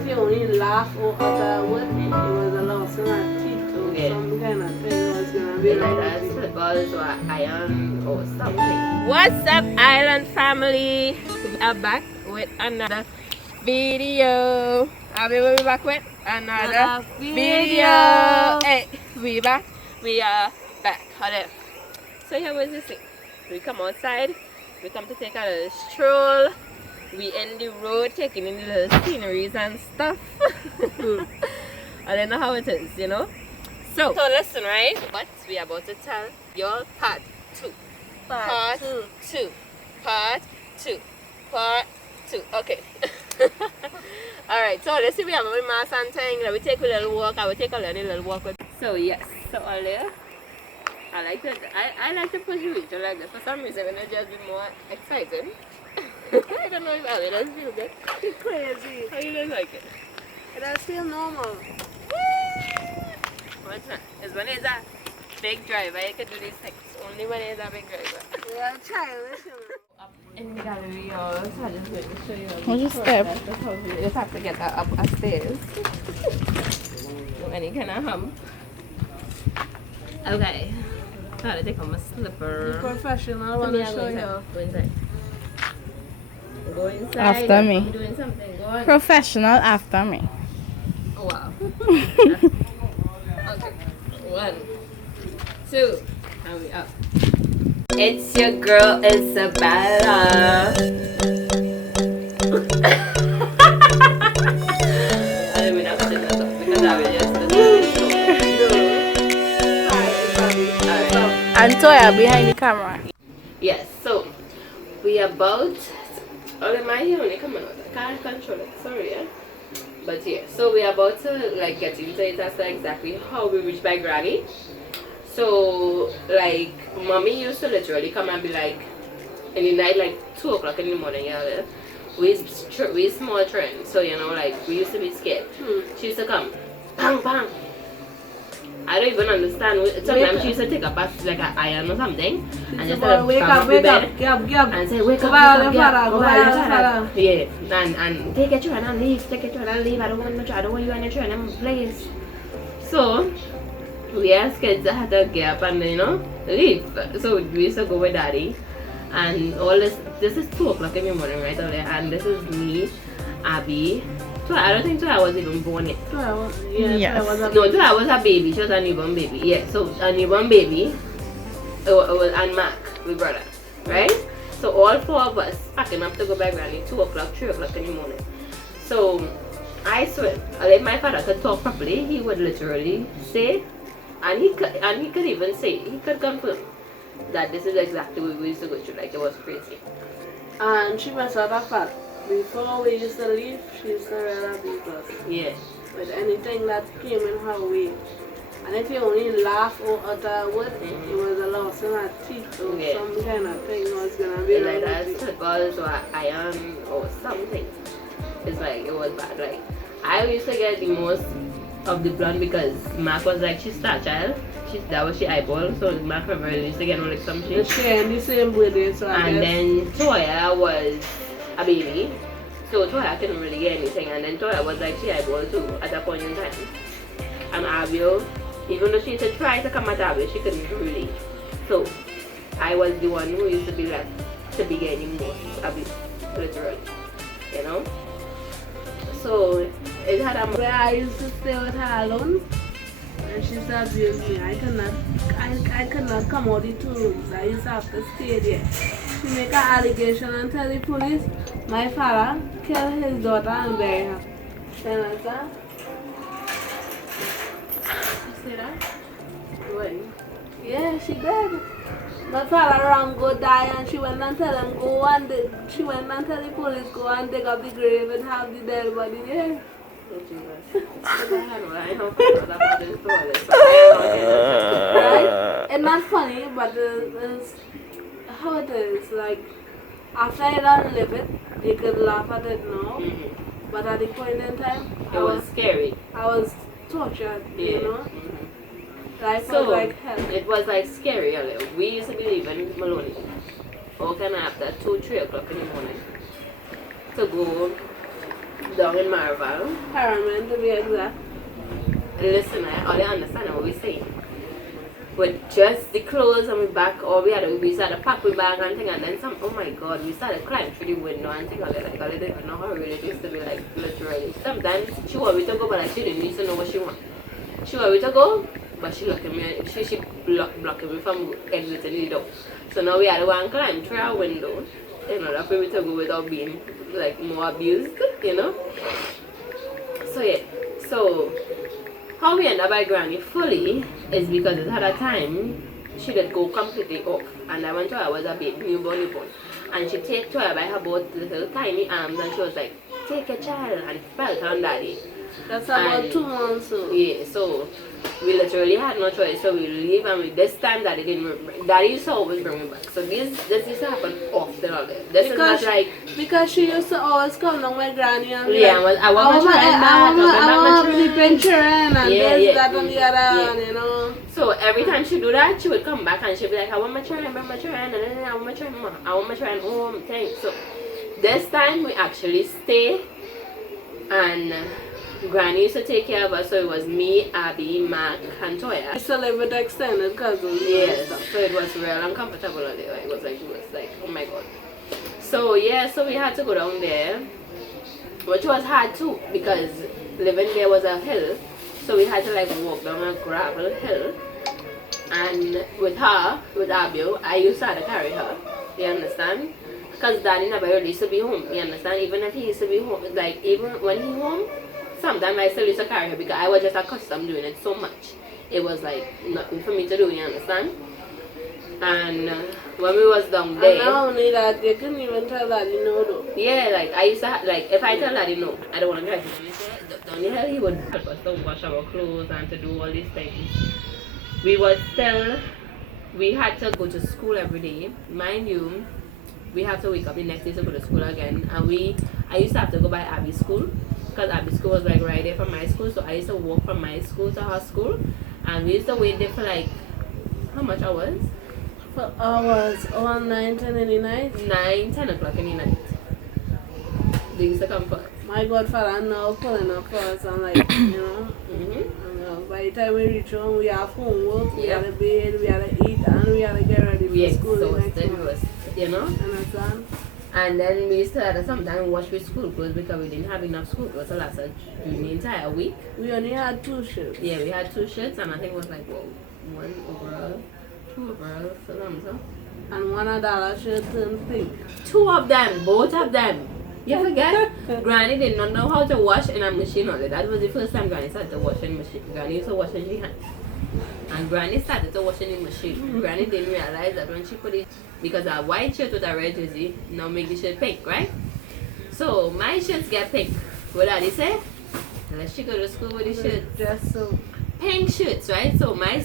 if you only laugh or utter a word, it was a loss in our teeth or some kind of thing was gonna be like that slippers or iron or something. What's up, Island family? We are back with another video. We'll be back with another video. Hey, we back. We are back. Hello. So here was this thing. We come outside. We come to take a little stroll. We in the road taking in the little sceneries and stuff. I don't know how it is, you know. So listen, right? What we are about to tell your part 2. Part 2. Part 2. Part 2. Okay. Alright, so let's see, we have a mass and thing. Let me take a little walk. I will take a little walk with. So yes, so earlier I like to push you each like this. For some reason it just be more exciting. I don't know if it does feel good. It's crazy. How you don't like it? It does feel normal. What's that? It's when it's a big driver, you can do these things. Only when it's a big driver. Yeah, childish. Up in the gallery, so I just going to show you. What's your step? You just have to get that up a stairs. Any kind of hump. Okay. So I take off my slipper. The professional want to show you. Go inside. Go inside. After me. I'm doing something. Go on. Professional after me. Oh, wow. Okay. 1, 2, and we up. It's your girl Isabella. I mean, I'm saying that up because I was just And Toya behind the camera. yes, so we about. Oh, am I here? Only coming out. I can't control it. Sorry, yeah. But yeah, so we're about to like get into it as to exactly how we reach by Granny. So like mommy used to literally come and be like in the night, like 2 o'clock in the morning, yeah. We small children, so you know, like we used to be scared. She used to come, bang bang. I don't even understand. Sometimes she used to take a pass like an iron or something and just wake up, and say wake up, go back, yeah, and take your children and leave, I don't want you and your children in place. So we asked kids to have to get up and, you know, leave. So we used to go with daddy and all this is 2 o'clock in the morning, right? And this is me, Abby. So I don't think I was even born yet. Yes. No, I was a baby. She was a newborn baby. Yeah, so a newborn baby and Mark, my brother, right? So all 4 of us packing up to go by Granny 2 o'clock, 3 o'clock in the morning. So I swear, if my father could talk properly, he would literally say, and he could even say, he could confirm that this is exactly what we used to go through. Like it was crazy. And she must have a fact. Before we used to leave, she used to rather beat us. Yeah. With anything that came in her way. And if you only laugh or utter a word, it was a loss in her teeth or some kind of thing was gonna be like that slippers or iron or something. It's like it was bad. Like I used to get the most of the blood because Mark was like, she's that child. That was she eyeball, so Mark really used to get like some shit. She in the same way, so and then Toya was a baby, so Toya couldn't really get anything, and then Toya was like she eyeball too at that point in time. And Abio, even though she used to try to come at Abio, she couldn't really. So I was the one who used to be left to be getting most abuse, literally, you know. So it had a where I used to stay with her alone, and she used to abuse me. I could not come out the 2 rooms. I used to have to stay there. She make an allegation and tell the police my father killed his daughter and bury her. You understand? You see that? when? Yeah, she did. My father ran go die and she went and tell them go and she went and tell the police go and dig up the grave and have the dead body there. Right? It's not funny, but it's how it is. Like after I don't live it, you could laugh at it now. But at the point in time, it was scary. I was tortured, you know. Life so was like hell. It was like scary. We used to be leaving Maloney. All kind of after 2, 3 o'clock in the morning to go down in Marvel. Paramount to be exact. Listen, all they understand what we say. With just the clothes and we back, or we started pack we bag and thing, and then oh my god, we started climbing through the window and thing, like I didn't even know how really it used to be, like literally. Sometimes she wanted to go, but like she didn't need to know what she want. She wanted to go, but she blocking me from exiting the door. So now we had to go and climb through our window in order for me to go without being like more abused, you know. So yeah, so how we end up by Granny fully is because at a time she did go completely off, and I went to her was a baby newborn, and she take to her by her both little tiny arms, and she was like, take a child, and felt on daddy. That's about 2 months. So. Yeah, so we literally had no choice, so we leave, and this time daddy didn't bring. Daddy used to always bring me back. So this used to happen often. This is not like because she used to always come down with Granny and yeah, like, I want my picture and this, that, and the other, and you know. So every time she do that, she would come back and she'd be like, I want my child, and then I want my child, I want my child, thanks. So this time we actually stay, and Granny used to take care of us, so it was me, Abby, Mark, and Toya. I used to live with extended cousins. Yes, so it was real uncomfortable. It was like, oh my god. So yeah, so we had to go down there, which was hard too, because living there was a hill, so we had to like walk down a gravel hill. And with Abby, I used to have to carry her, you understand? Because daddy never really used to be home, you understand? Even if he used to be home, like even when he home, sometimes I still used to carry her because I was just accustomed doing it so much. It was like nothing for me to do, you understand? And when we was down there, and not only that, you couldn't even tell daddy no though. yeah, like I used to like if I tell daddy no, I don't want to drive him. Down the hill, he would help us to wash our clothes and to do all these things. We had to go to school every day, mind you. We have to wake up the next day to go to school again, and I used to have to go by Abby's school, because Abby's school was like right there from my school, so I used to walk from my school to her school, and we used to wait there for like, how much hours? For hours, all 9, 10 in the night? 9, 10 o'clock in the night. They used to come for us. My godfather now pulling up for us, and like, you know, and by the time we reach home, we have homework, we had to bathe, we had to eat, and we had to get ready for school the next morning. You know? Understand? And then we used to have to sometimes wash with school clothes because we didn't have enough school clothes to last us during the entire week. We only had 2 shirts. Yeah, we had 2 shirts, and I think it was like, well, 1 overall, 2 overall, so. And $1 shirt turned pink. 2 of them, both of them. You forget? Granny did not know how to wash in a machine only. That was the first time Granny started to wash in machine. Granny used to wash in the hands. And Granny started to wash in the machine. Granny didn't realize that when she put it, because a white shirt with a red jersey now make the shirt pink, right? So my shirts get pink. What did he say? Let's go to school with the shirts. Just so. Pink shirts, right? So my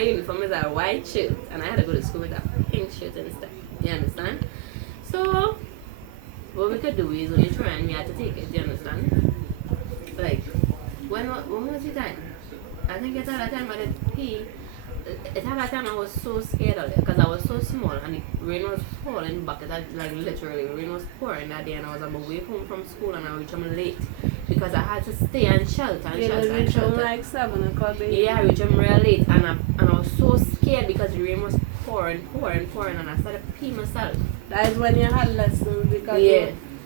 uniform is a white shirt, and I had to go to school with a pink shirt instead. You understand? So what we could do is when you try and we had to take it. You understand? Like when was the time? I think it's at that time I did pee. It's at that time I was so scared of it because I was so small and the rain was falling back. Like literally, rain was pouring that day, and I was on my way home from school, and I reached home late because I had to stay and shelter and shelter. You reached home like 7 o'clock. Yeah, I reached home real late, and I was so scared because the rain was pouring, and I started peeing myself. That is when you had lessons because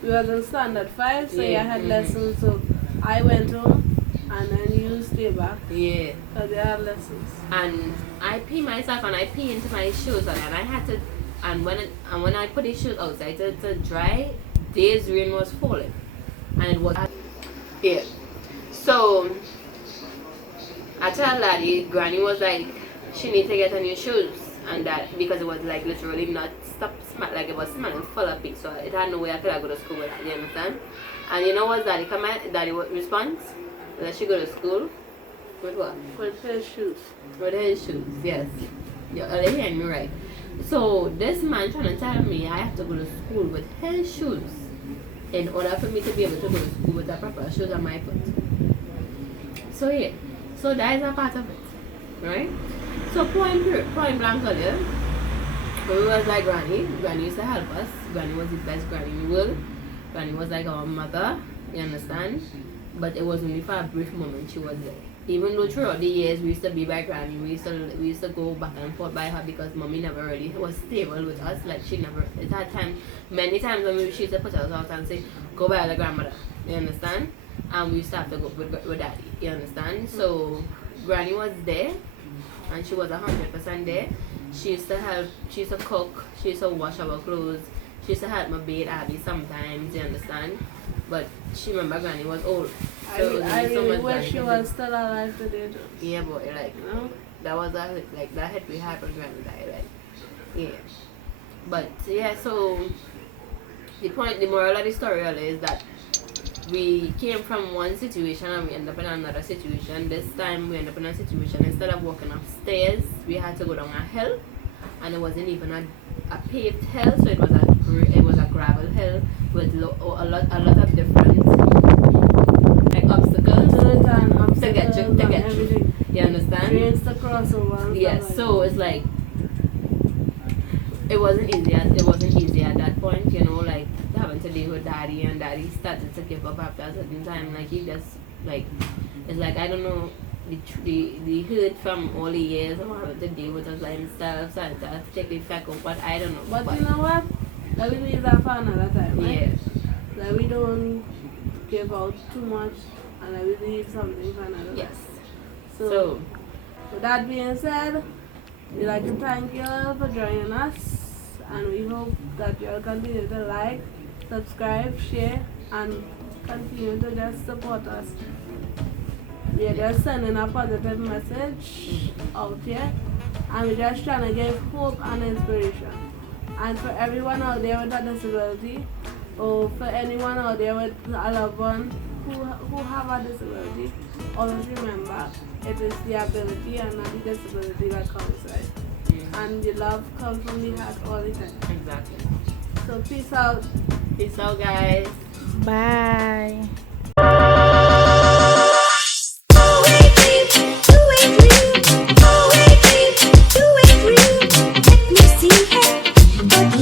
we was in standard 5, so you had lessons. So I went home. And then you stay back. Yeah. Because they have lessons. And I pee myself, and I pee into my shoes, and I had to. And when I put the shoes outside to dry, days rain was falling, and it was. Yeah. So I tell Daddy, Granny was like, she need to get her new shoes, and that because it was like literally not like it was smelling full of pee, so it had no way I could go to school with that. You understand? And you know what Daddy Daddy response? Let she go to school with what? With his shoes. With his shoes, yes. You're hearing me right. So this man trying to tell me I have to go to school with his shoes in order for me to be able to go to school with the proper shoes on my foot. So yeah, so that is a part of it, right? So point blank earlier, when we was like Granny used to help us. Granny was the best granny in the world. Granny was like our mother. You understand? But it was only for a brief moment she was there. Even though throughout the years we used to be by Granny, we used to go back and forth by her because mommy never really was stable with us. Like she never, it had time, many times when she used to put us out and say, go by the grandmother. You understand? And we used to have to go with daddy. You understand? So Granny was there, and she was 100% there. She used to help. She used to cook. She used to wash our clothes. She used to help me bathe Abby sometimes. You understand? But she remember Granny was old. So I so really much wish Granny she could was do. still alive today too. Yeah, boy, like You know? that was a like that hit we had when Granny died. Like, yeah. But yeah, so the moral of the story really is that we came from one situation and we ended up in another situation. This time we ended up in a situation, instead of walking upstairs, we had to go down a hill, and it wasn't even a paved hill, so it was a gravel hill with a lot of different like obstacles to get you. You understand? Trains to cross over. Yes. So it's like it wasn't easy at that point, you know, like having to deal with daddy, and daddy started to give up after a certain time. Like he just like, it's like, I don't know, the hurt from all the years of having to deal with us like himself started to take the effect of, but I don't know. But you know what? Let me leave that for another time, right? Yeah. Let we don't give out too much, and let me leave something for another time. Yes. So, So with that being said, we'd like to thank you all for joining us, and we hope that you all continue to like, subscribe, share, and continue to just support us. We are just sending a positive message out here, and we're just trying to give hope and inspiration. And for everyone out there with a disability, or for anyone out there with a loved one who have a disability, always remember it is the ability and not the disability that counts, right? And the love comes from the heart all the time. exactly. So peace out. Peace out, guys. Bye.